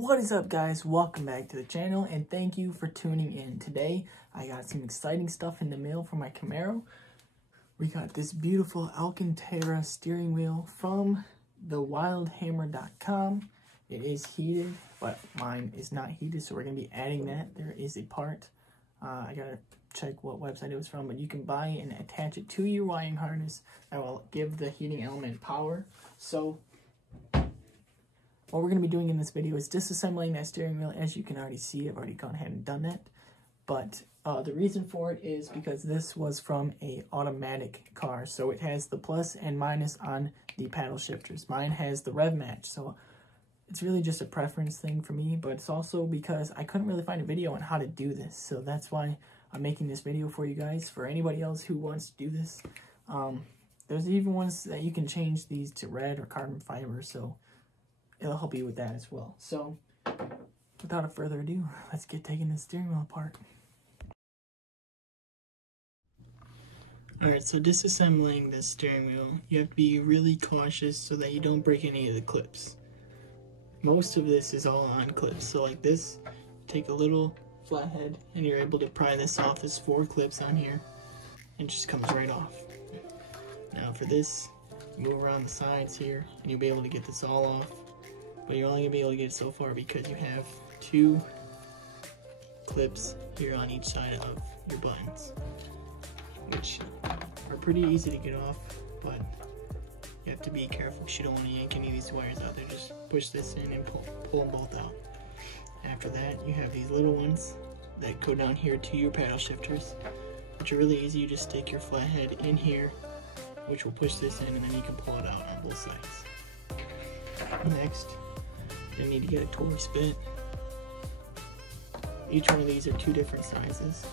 What is up, guys? Welcome back to the channel and thank you for tuning in. Today I got some exciting stuff in the mail for my Camaro. We got this beautiful Alcantara steering wheel from thewildhammer.com. It is heated, but mine is not heated, so we're going to be adding that. There is a part. I gotta check what website it was from, but you can buy and attach it to your wiring harness that will give the heating element power. So what we're going to be doing in this video is disassembling that steering wheel. As you can already see, I've already gone ahead and done that. But the reason for it is because this was from a automatic car. So it has the plus and minus on the paddle shifters. Mine has the rev match. So it's really just a preference thing for me. But it's also because I couldn't really find a video on how to do this. So that's why I'm making this video for you guys. For anybody else who wants to do this. There's even ones that you can change these to red or carbon fiber. So it'll help you with that as well. So, without further ado, let's get taking the steering wheel apart. Alright, so disassembling this steering wheel, you have to be really cautious so that you don't break any of the clips. Most of this is all on clips, so like this, take a little flathead and you're able to pry this off. There's 4 clips on here, and it just comes right off. Now for this, move around the sides here, and you'll be able to get this all off. But you're only going to be able to get it so far because you have 2 clips here on each side of your buttons, which are pretty easy to get off, but you have to be careful because you don't want to yank any of these wires out there. Just push this in and pull them both out. After that, you have these little ones that go down here to your paddle shifters, which are really easy. You just stick your flathead in here, which will push this in, and then you can pull it out on both sides. Next, you need to get a Torx bit. Each one of these are 2 different sizes.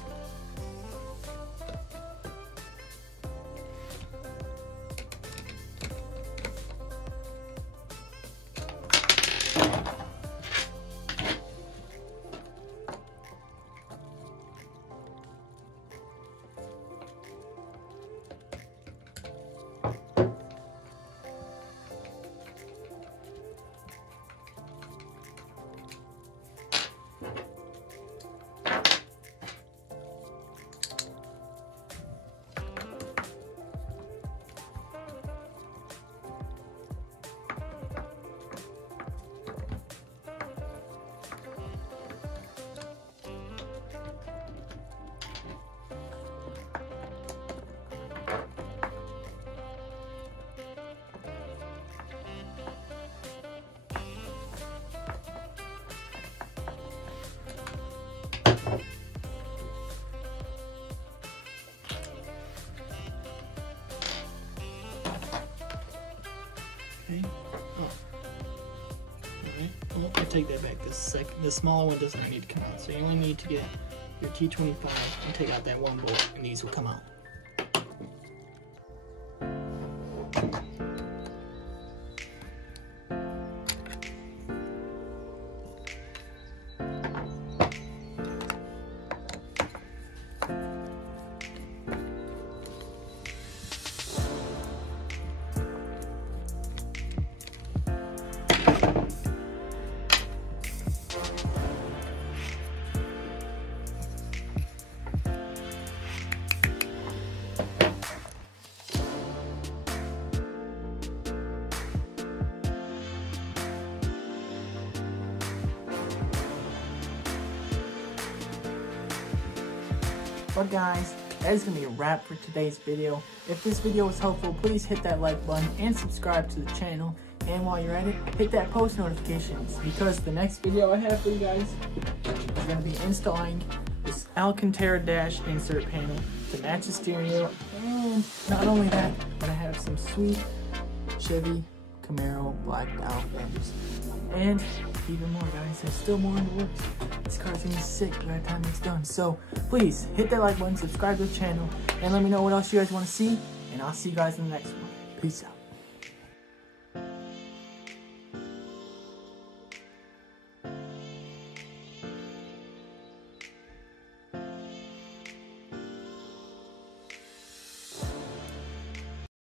Okay. Alright, well, I take that back. The smaller one does not need to come out. So you only need to get your T25 and take out that one bolt, and these will come out. But guys, that is going to be a wrap for today's video. If this video was helpful, please hit that like button and subscribe to the channel. And while you're at it, hit that post notifications, because the next video I have for you guys is going to be installing this Alcantara dash insert panel to match the steering wheel. And not only that, but I have some sweet Chevy Camaro blacked out fenders. And even more, guys, there's still more in the works. This car's gonna be sick by the time it's done. So please hit that like button, subscribe to the channel, and let me know what else you guys want to see, and I'll see you guys in the next one. Peace out.